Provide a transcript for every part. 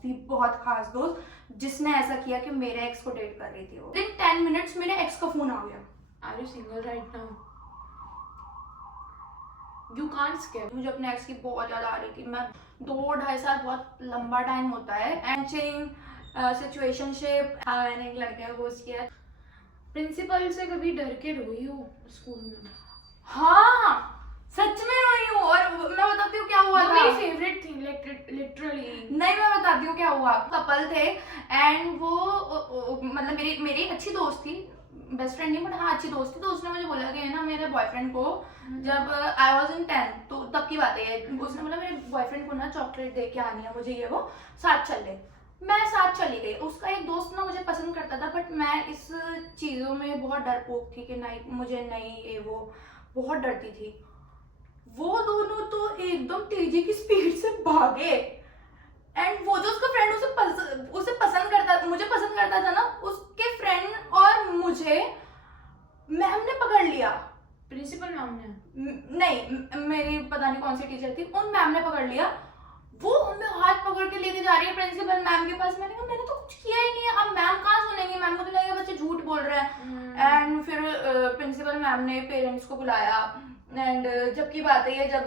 थी, बहुत खास दोस्त, जिसने ऐसा किया कि मेरे एक्स को डेट कर रही थी। वो विदिन 10 मिनट्स मेरे एक्स का फोन आ गया। Are you single right now? You can't skip. मुझे अपने एक्स की बहुत याद आ रही थी। मैं 2-2.5 साल बहुत लंबा टाइम होता है। एंड चेंज सिचुएशनशिप, मैंने एक लड़के को घोस्ट किया। प्रिंसिपल से कभी डर के रोई हो स्कूल में? हाँ सच में रोई हूँ। और मैं बताती हूँ क्या हुआ था। मेरी फेवरेट थी लिटरली। नहीं, मैं बताती हूँ क्या हुआ। कपल थे एंड वो मतलब मेरी अच्छी दोस्त थी, बेस्ट फ्रेंड नहीं बट हाँ अच्छी दोस्त थी। तो उसने मुझे बोला कि ना मेरे बॉयफ्रेंड को, जब आई वॉज इन 10th तो तब की बात है, उसने बोला मेरे बॉयफ्रेंड को ना चॉकलेट दे के आनी है मुझे, ये वो साथ चल ले। मैं साथ चली गई। उसका एक दोस्त ना मुझे पसंद करता था बट मैं इस चीज़ों में बहुत डरपोक थी कि नहीं मुझे नहीं, ये वो बहुत डरती थी। वो दोनों तो एकदम तेजी की स्पीड से भागे एंड वो जो उसका फ्रेंड उसे पसंद करता, मुझे पसंद करता था ना, उसके फ्रेंड और मुझे मैम ने पकड़ लिया। प्रिंसिपल मैम ने? नहीं, मेरी पता नहीं कौन सी टीचर थी, उन मैम ने पकड़ लिया। वो हमें हाथ पकड़ के लेके जा रही है प्रिंसिपल मैम के पास। मैंने कहा मैंने तो कुछ किया ही नहीं है। अब मैम कहाँ सुनेंगी, मैम को तो लगेगा बच्चे झूठ बोल रहे हैं। एंड फिर प्रिंसिपल मैम ने पेरेंट्स को बुलाया। एंड जब की बात है ये, जब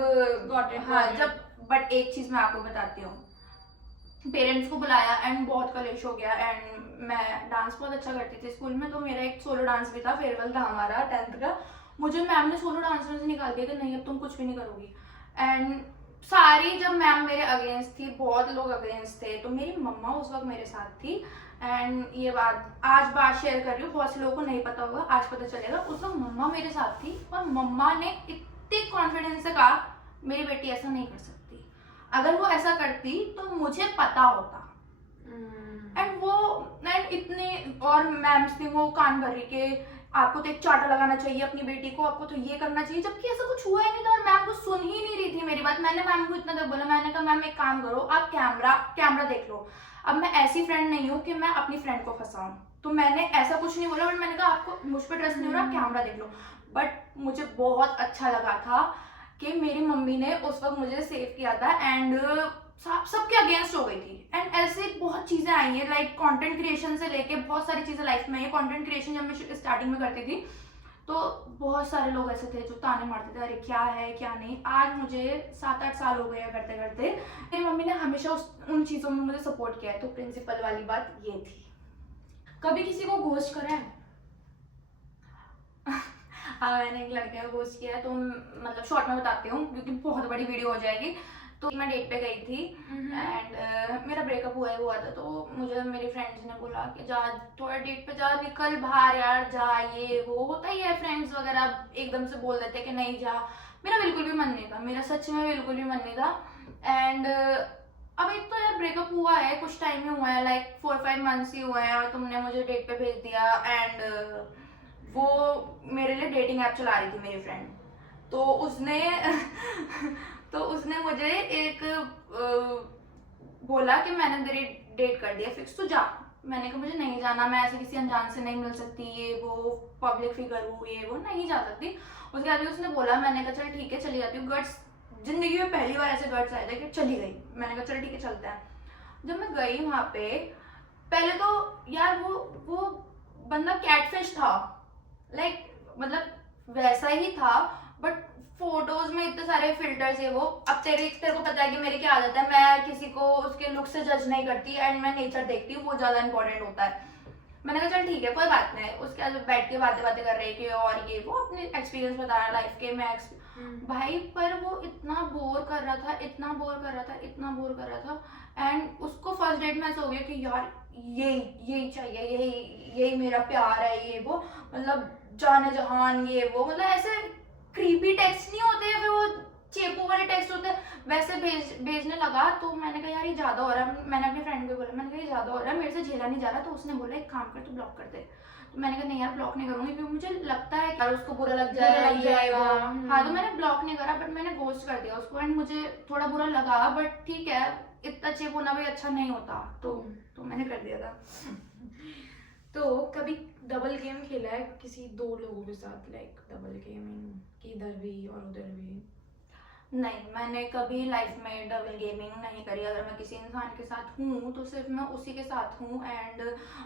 हाँ जब, बट एक चीज मैं आपको बताती हूँ, पेरेंट्स को बुलाया एंड बहुत कलेश हो गया। एंड मैं डांस बहुत अच्छा करती थी स्कूल में, तो मेरा एक सोलो डांस भी था, फेयरवेल था हमारा 10th का। मुझे मैम ने सोलो डांस में से निकाल दिया कि नहीं अब तुम कुछ भी नहीं करोगी। एंड सारी जब मैम मेरे अगेंस्ट थी, बहुत लोग अगेंस्ट थे, तो मेरी मम्मा उस वक्त मेरे साथ थी। एंड ये बात शेयर कर रही हूँ, बहुत से लोगों को नहीं पता होगा, आज पता चलेगा। उस वक्त मम्मा मेरे साथ थी और मम्मा ने इतने कॉन्फिडेंस से कहा मेरी बेटी ऐसा नहीं कर सकती, अगर वो ऐसा करती तो मुझे पता होता। एंड इतने और मैम्स ने वो कान भर रही कि आपको तो एक चाटा लगाना चाहिए अपनी बेटी को, आपको तो ये करना चाहिए, जबकि ऐसा कुछ हुआ ही नहीं था और मैम को सुन ही नहीं रही थी मेरी बात। मैंने मैम को इतना तक बोला, मैंने कहा मैम एक काम करो, आप कैमरा देख लो। अब मैं ऐसी फ्रेंड नहीं हूँ कि मैं अपनी फ्रेंड को फंसाऊं, तो मैंने ऐसा कुछ नहीं बोला, बट मैंने कहा आपको मुझ पर ट्रस्ट नहीं हो रहा, कैमरा देख लो। बट मुझे बहुत अच्छा लगा था कि मेरी मम्मी ने उस वक्त मुझे सेव किया था एंड सबके अगेंस्ट हो गई थी। एंड ऐसे बहुत चीज़ें आई हैं, लाइक कंटेंट क्रिएशन से लेके बहुत सारी चीज़ें लाइफ में आई है। कंटेंट क्रिएशन जब मैं स्टार्टिंग में करती थी तो बहुत सारे लोग ऐसे थे जो ताने मारते थे, अरे क्या है क्या नहीं। आज मुझे 7-8 साल हो गए करते करते, मेरी मम्मी ने हमेशा उन चीज़ों में मुझे सपोर्ट किया है। तो प्रिंसिपल वाली बात ये थी। कभी किसी को घोस्ट करा है? हाँ मैंने एक लड़के को घोस्ट किया है, तो मतलब शॉर्ट में बताती हूँ क्योंकि बहुत बड़ी वीडियो हो जाएगी। तो मैं डेट पे गई थी एंड मेरा ब्रेकअप हुआ था, तो मुझे मेरी फ्रेंड्स ने बोला कि जा थोड़ा डेट पे जा, निकल बाहर यार, जा, ये वो होता ही है, फ्रेंड्स वगैरह एकदम से बोल देते कि नहीं जा। मेरा बिल्कुल भी मन नहीं था, मेरा सच में बिल्कुल भी मन नहीं था। एंड अब एक तो यार ब्रेकअप हुआ है, कुछ टाइम ही हुआ है, लाइक 4-5 मंथ्स ही हुए हैं, और तुमने मुझे डेट पे भेज दिया। एंड वो मेरे लिए डेटिंग ऐप चला रही थी मेरी फ्रेंड, तो उसने तो उसने मुझे एक बोला कि मैंने तेरी डेट कर दिया फिक्स, तो जा। मैंने कहा मुझे नहीं जाना, मैं ऐसे किसी अनजान से नहीं मिल सकती, ये वो पब्लिक फिगर हूँ, ये वो नहीं जा सकती। उसके बाद उसने बोला, मैंने कहा चल ठीक है चली जाती हूँ। गट्स, जिंदगी में पहली बार ऐसे गट्स आए थे कि चली गई। मैंने कहा चल ठीक है चलते हैं। जब मैं गई वहाँ पे, पहले तो यार वो बंदा कैटफिश था, लाइक मतलब वैसा ही था, बट फोटोज में इतने सारे फिल्टर्स है वो। अब तेरे को पता है कि मेरी क्या आदत है, मैं किसी को उसके लुक से जज नहीं करती एंड मैं नेचर देखती हूँ, वो ज्यादा इंपॉर्टेंट होता है। मैंने कहा चल ठीक है कोई बात नहीं। उसके बाद बैठ के बातें कर रही कि और ये वो अपने एक्सपीरियंस बता रहा लाइफ के। मैं भाई पर वो इतना बोर कर रहा था, इतना बोर कर रहा था, इतना बोर कर रहा था। एंड उसको फर्स्ट डेट में ऐसा हो गया कि यार यही चाहिए, यही मेरा प्यार है, ये वो मतलब जाने जहान, ये वो मतलब ऐसे क्रीपी टेक्स्ट नहीं होते, फिर वो चेपू वाले टेक्स्ट होते हैं, वैसे भेजने लगा। तो मैंने कहा यार ये ज़्यादा हो रहा है। मैंने अपनी फ्रेंड को बोला, मैंने कहा ये ज़्यादा हो रहा है, मेरे से झेला नहीं जा रहा। तो उसने बोला एक काम कर, तू ब्लॉक कर दे। तो मैंने कहा नहीं यार ब्लॉक नहीं करूँगी, क्योंकि मुझे लगता है कि उसको बुरा लग जाएगा। हाँ तो मैंने ब्लॉक नहीं करा, बट मैंने घोस्ट कर दिया उसको। एंड मुझे थोड़ा बुरा लगा, बट ठीक है, इतना चेप होना भी अच्छा नहीं होता, तो मैंने कर दिया था। तो कभी डबल गेम खेला है किसी 2 लोगों के साथ, लाइक डबल गेम कि इधर भी और उधर भी? नहीं, मैंने कभी लाइफ में डबल गेमिंग नहीं करी। अगर मैं किसी इंसान के साथ हूँ तो सिर्फ मैं उसी के साथ हूँ, एंड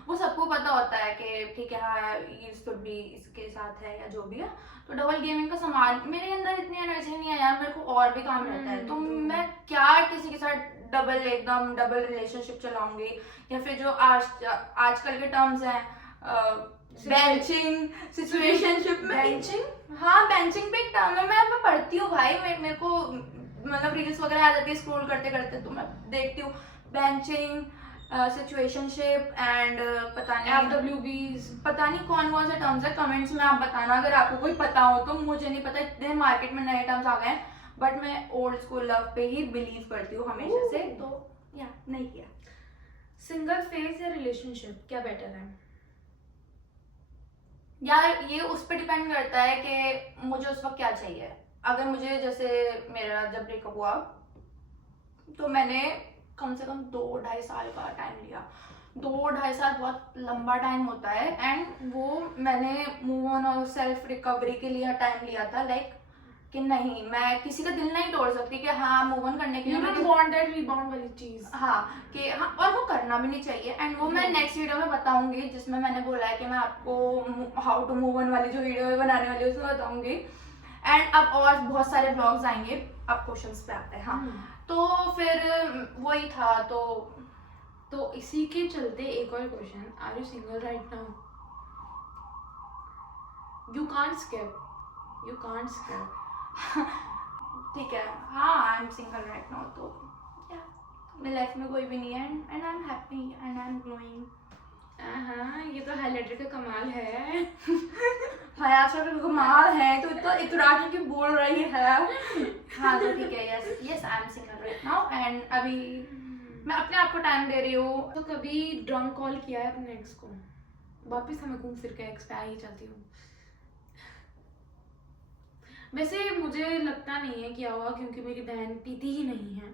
वो सबको पता होता है कि ठीक है हाँ ये शुड भी इसके साथ है या जो भी है। तो डबल गेमिंग का सामान, मेरे अंदर इतनी एनर्जी नहीं है यार, मेरे को और भी काम रहता है। तो मैं क्या किसी के साथ एकदम डबल रिलेशनशिप चलाऊंगी, या फिर जो आजकल के टर्म्स हैं बेंचिंग सिचुएशनशिप में। बेंचिंग? हाँ, बेंचिंग भी एक टर्म है। मैं पढ़ती हूँ भाई, मेरे को मतलब रील्स वगैरह आ जाती है स्क्रॉल करते करते, तो मैं देखती हूँ बेंचिंग, सिचुएशनशिप एंड पता नहीं FWBs। पता नहीं कौन कौन से टर्म्स है। कमेंट्स में आप बताना अगर आपको कोई पता हो तो। मुझे नहीं पता, इतने मार्केट में नए टर्म्स आ गए हैं, बट मैं ओल्ड स्कूल लव पे ही बिलीव करती हूँ हमेशा से। तो या नहीं किया। सिंगल फेज या रिलेशनशिप, क्या बेटर है? यार ये उस पर डिपेंड करता है कि मुझे उस वक्त क्या चाहिए। अगर मुझे, जैसे मेरा जब ब्रेकअप हुआ तो मैंने कम से कम 2-2.5 साल का टाइम लिया। 2-2.5 साल बहुत लंबा टाइम होता है, एंड वो मैंने मूव ऑन और सेल्फ रिकवरी के लिए टाइम लिया था। लाइक कि नहीं, मैं किसी का दिल नहीं तोड़ सकती कि हाँ मूव ऑन करने के लिए You don't want that rebound वाली चीज। हाँ कि हाँ, और वो करना भी नहीं चाहिए। एंड वो मैं नेक्स्ट वीडियो में बताऊंगी, जिसमें मैंने बोला है कि मैं आपको हाउ टू मूव ऑन वाली जो वीडियो बनाने वाली है उसमें बताऊंगी। एंड अब और बहुत सारे ब्लॉग्स आएंगे। अब क्वेश्चंस पे आते हैं। हाँ तो फिर वही था। तो इसी के चलते एक और question, are you single right now? You can't skip. ठीक है, हाँ I am single right now. तो मेरी लाइफ में कोई भी नहीं है, and I am happy and I am growing. हाँ, ये तो हाईलाइटर का कमाल है। हयात का कमाल है, तो इतरा क्योंकि बोल रही है। हाँ तो ठीक है, yes yes I am single right now, and अभी मैं अपने आप को टाइम दे रही हूँ। तो कभी ड्रंक कॉल किया है अपने एक्स को? वापस हमें घूम फिर के एक्स पे आ ही जाती हूँ। वैसे मुझे लगता नहीं है किया होगा, क्योंकि मेरी बहन पीती ही नहीं है,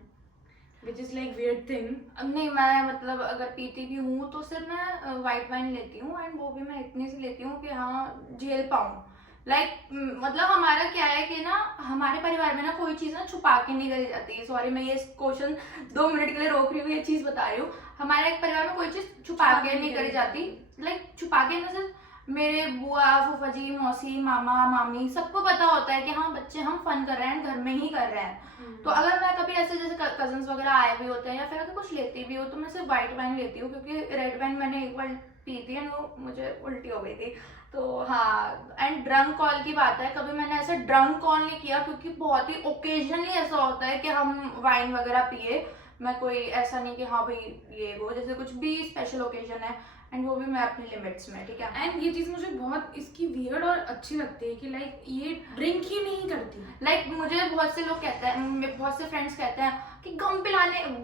which is like weird thing. नहीं, मैं मतलब अगर पीती भी हूँ तो सिर्फ मैं वाइट वाइन लेती हूँ, एंड वो भी मैं इतनी सी लेती हूँ कि हाँ झेल पाऊँ। लाइक मतलब हमारा क्या है कि ना, हमारे परिवार में ना कोई चीज़ ना छुपा के नहीं करी जाती। सॉरी मैं ये क्वेश्चन 2 मिनट के लिए रोक रही हूँ, ये चीज़ बता रही हूँ। हमारे एक परिवार में कोई चीज़ छुपा के नहीं करी जाती। लाइक छुपा के ना, सिर्फ मेरे बुआ फूफा जी मौसी मामा मामी सबको पता होता है कि हाँ बच्चे हम फन कर रहे हैं, घर में ही कर रहे हैं। तो अगर मैं कभी ऐसे जैसे कजन्स वगैरह आए भी होते हैं या फिर अगर कुछ लेती भी हो तो मैं सिर्फ वाइट वाइन लेती हूँ, क्योंकि रेड वाइन मैंने एक बार पी थी एंड वो मुझे उल्टी हो गई थी। तो हाँ, एंड ड्रंक कॉल की बात है, कभी मैंने ऐसे ड्रंक कॉल नहीं किया, क्योंकि बहुत ही ओकेजनली ऐसा होता है कि हम वाइन वगैरह पिए। मैं कोई ऐसा नहीं कि हाँ भाई ये वो, जैसे कुछ भी स्पेशल ओकेजन है, एंड वो भी मैं अपनी लिमिट्स में। ठीक है, एंड ये चीज मुझे बहुत इसकी वियर्ड और अच्छी लगती है कि लाइक ये ड्रिंक ही नहीं करती। लाइक मुझे बहुत से लोग कहते हैं, बहुत से फ्रेंड्स कहते हैं कि गम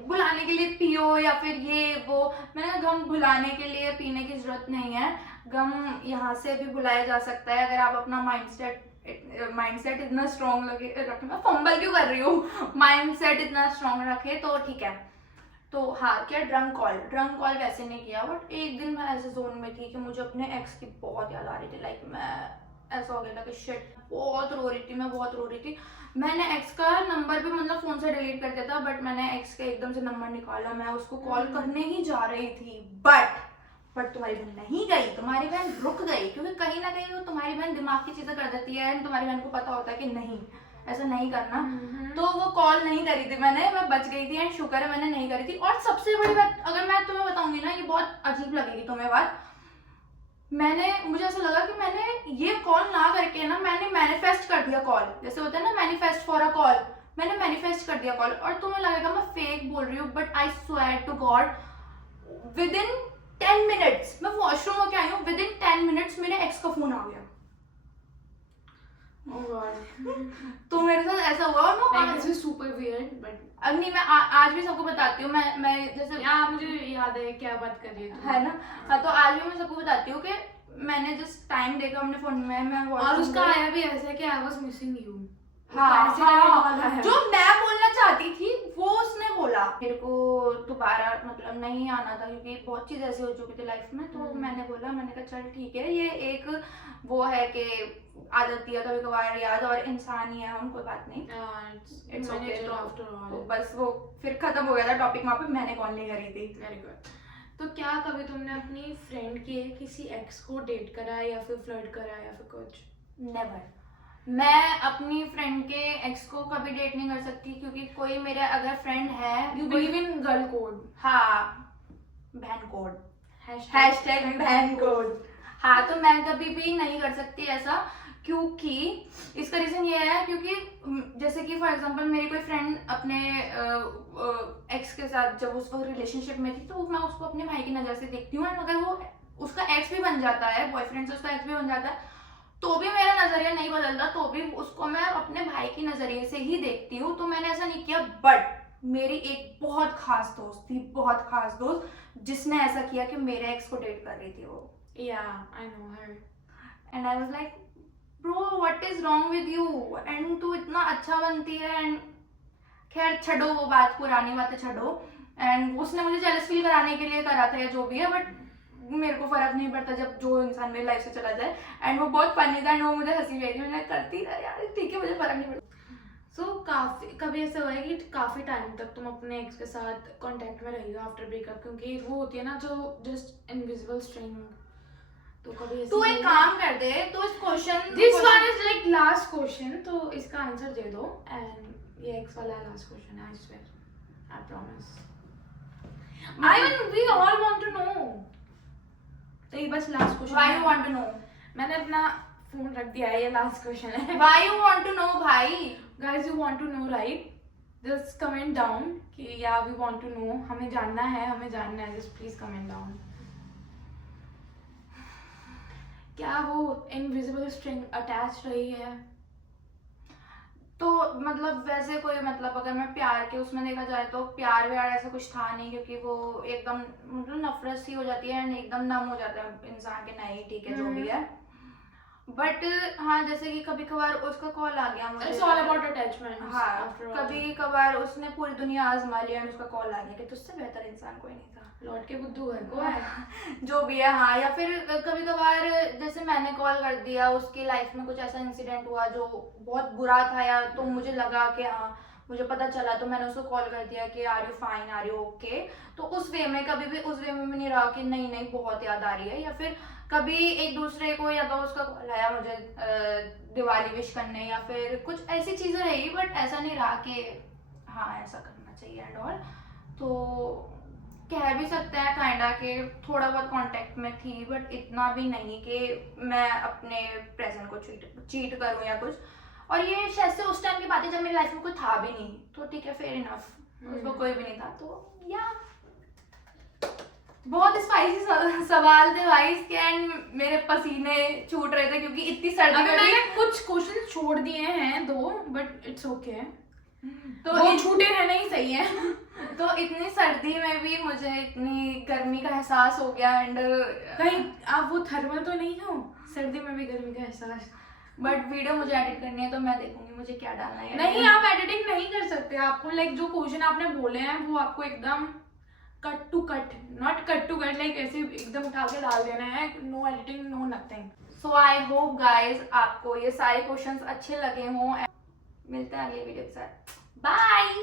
बुलाने के लिए पियो या फिर ये वो। मैंने कहा गम बुलाने के लिए पीने की जरूरत नहीं है। गम यहाँ से भी बुलाया जा सकता है अगर आप अपना माइंडसेट इतना स्ट्रॉन्ग रखे। मैं फंबल क्यों कर रही हूँ, माइंडसेट इतना स्ट्रॉन्ग रखे तो ठीक है। तो हाँ, क्या ड्रंक कॉल वैसे नहीं किया, बट एक दिन मैं ऐसे जोन में थी कि मुझे अपने एक्स की बहुत याद आ रही थी। लाइक मैं ऐसा हो गया था कि शिट, बहुत रो रही थी। मैंने एक्स का नंबर भी मतलब फोन से डिलीट कर दिया था, बट मैंने एक्स का एकदम से नंबर निकाला, मैं उसको कॉल करने ही जा रही थी, बट तुम्हारी बहन नहीं गई, तुम्हारी बहन रुक गई, क्योंकि कहीं ना कहीं वो तुम्हारी बहन दिमाग की चीजें कर देती है, एंड तुम्हारी बहन को पता होता है कि नहीं ऐसा नहीं करना। तो वो कॉल नहीं करी थी मैंने, मैं बच गई थी, एंड शुक्र है मैंने नहीं करी थी। और सबसे बड़ी बात अगर मैं तुम्हें बताऊंगी ना, ये बहुत अजीब लगेगी तुम्हें बात, मुझे ऐसा लगा कि मैंने ये कॉल ना करके ना, मैंने मैनिफेस्ट कर दिया कॉल, जैसे होता है ना मैनिफेस्ट फॉर अ कॉल, मैंने मैनिफेस्ट कर दिया कॉल। और तुम्हें लगेगा मैं फेक बोल रही हूँ, but I swear to God within 10 minutes, मैं वॉशरूम होके आई हूँ, विद इन 10 मिनट्स मेरे एक्स का फोन आ गया। Oh God. तो मेरे साथ ऐसा हुआ, और Like this is super weird, but नहीं मैं आज भी सबको बताती हूँ। मैं जैसे मुझे याद है क्या बात कर रही है ना। हाँ तो आज भी मैं सबको बताती हूँ कि मैंने जस्ट टाइम देखा अपने फोन में, मैं और उसका आया भी ऐसे कि I was missing you. हाँ कैसे का हाँ कॉल आया। जो मैं बोलना चाहती थी वो उसने बोला। मेरे को दोबारा मतलब नहीं आना था क्योंकि बहुत चीज़ ऐसी हो चुकी थी लाइफ में, तो मैंने बोला, मैंने कहा चल ठीक है, ये एक वो है कि आदत दिया कभी कभार याद, और इंसान ही है हम, कोई बात नहीं, इट्स ओके। तो बस वो फिर खत्म हो गया था टॉपिक वहाँ पे, मैंने कॉल नहीं करी थी। Very good. तो क्या कभी तुमने अपनी फ्रेंड के किसी एक्स को डेट करा या फिर फ्लर्ट करा या फिर कुछ? नेवर। मैं अपनी फ्रेंड के एक्स को कभी डेट नहीं कर सकती, क्योंकि कोई मेरा अगर फ्रेंड है, you believe in girl code? हाँ, बहन कोड, हैशटैग बहन कोड। हाँ, तो मैं कभी भी नहीं कर सकती ऐसा, क्योंकि इसका रीजन ये है क्योंकि जैसे कि फॉर एग्जांपल मेरी कोई फ्रेंड अपने एक्स के साथ जब उस वक्त रिलेशनशिप में थी, तो मैं उसको अपने भाई की नज़र से देखती हूँ, और अगर वो उसका एक्स भी बन जाता है, बॉयफ्रेंड से उसका एक्स भी बन जाता है, तो भी मेरा नजरिया नहीं बदलता, तो भी उसको मैं अपने भाई की नजरिए से ही देखती हूँ। तो मैंने ऐसा नहीं किया, बट मेरी एक बहुत खास दोस्त थी, बहुत खास दोस्त, जिसने ऐसा किया कि मेरे एक्स को डेट कर रही थी वो। I know her. And I was like bro what is wrong with you, and तू इतना अच्छा बनती है, एंड खैर छोड़ो वो बात, पुरानी बातें छोड़ो। एंड उसने मुझे जेलस फील कराने के लिए करा था या जो भी है, बट मेरे को फर्क नहीं पड़ता जब जो इंसान मेरी लाइफ से चला जाए। एंड वो बहुत फनी था, एंड वो मुझे हंसी भी आई थी, मैंने करती रहा यार, ठीक है, मुझे फर्क नहीं पड़ता। सो काफी कभी ऐसा हुआ है कि काफी टाइम तक तुम अपने एक्स के साथ कांटेक्ट में रही हो आफ्टर ब्रेकअप, क्योंकि वो होती है ना जो जस्ट इनविजिबल स्ट्रिंग। तो कभी तू एक काम कर दे, तो इस question, this one is like last question, तो इसका आंसर दे दो, एंड ये एक्स वाला लास्ट क्वेश्चन है, I swear, I promise. I mean we all want to know, तो ये बस last question. Why you want to know? मैंने अपना फोन रख दिया है, ये लास्ट क्वेश्चन है। Why you want to know भाई? Guys you want to know right? Just comment down कि या वी वांट टू नो, हमें जानना है, हमें जानना है, जस्ट प्लीज कमेंट डाउन। क्या वो इनविजिबल स्ट्रिंग अटैच रही है? तो मतलब वैसे कोई मतलब अगर मैं प्यार के उसमें देखा जाए तो प्यार व्यार ऐसा कुछ था नहीं, क्योंकि वो एकदम मतलब नफरत सी हो जाती है, एंड एकदम नम हो जाता है इंसान के, नहीं ठीक है जो भी है। बट हाँ, जैसे कि कभी कभार उसका कॉल आ गया मुझे, इट्स ऑल अबाउट अटैचमेंट। हाँ, कभी कभार उसने पूरी दुनिया आजमा लिया, एंड उसका कॉल आ गया कि तुझसे बेहतर इंसान कोई नहीं था, लौट के बुद्धू घर को है, जो भी है। हाँ, या फिर कभी कभार जैसे मैंने कॉल कर दिया, उसकी लाइफ में कुछ ऐसा इंसिडेंट हुआ जो बहुत बुरा था, या तो मुझे लगा कि हाँ, मुझे पता चला, तो मैंने उसको कॉल कर दिया कि are you fine, are you okay. तो उस वे में कभी भी उस वे में नहीं रहा कि नहीं नहीं बहुत याद आ रही है, या फिर कभी एक दूसरे को, या तो उसका कॉल आया मुझे दिवाली विश करने, या फिर कुछ ऐसी चीज़ें रही, बट ऐसा नहीं रहा कि हाँ ऐसा करना चाहिए एंड ऑल। तो कह भी सकते हैं काइंडा के थोड़ा बहुत कांटेक्ट में थी, बट इतना भी नहीं कि मैं अपने प्रेजेंट को चीट करूं या कुछ। और ये शायद से उस टाइम की बात है जब मेरी लाइफ में कोई था भी नहीं, तो ठीक है, फेयर इनफ, उसको कोई भी नहीं था। तो या बहुत स्पाइसी सवाल थे भाई इसके, एंड मेरे पसीने छूट रहे थे क्योंकि इतनी सर्दी में मैंने कुछ क्वेश्चन छोड़ दिए हैं दो, बट इट्स ओके, तो वो छूटे रहने ही सही है। तो इतनी सर्दी में भी मुझे इतनी गर्मी का एहसास हो गया, एंड कहीं आप वो थर्मल तो नहीं हो, सर्दी में भी गर्मी का एहसास। बट वीडियो मुझे एडिट करनी है, तो मैं देखूंगी मुझे क्या डालना है। नहीं, आप एडिटिंग नहीं कर सकते, आपको लाइक जो क्वेश्चन आपने बोले हैं वो आपको एकदम cut to cut, not cut to cut, like ऐसे एकदम उठा के डाल देना है, no editing, no nothing. So I hope guys आपको ये सारे क्वेश्चंस अच्छे लगे हों। मिलते हैं अगले वीडियो के साथ, बाय।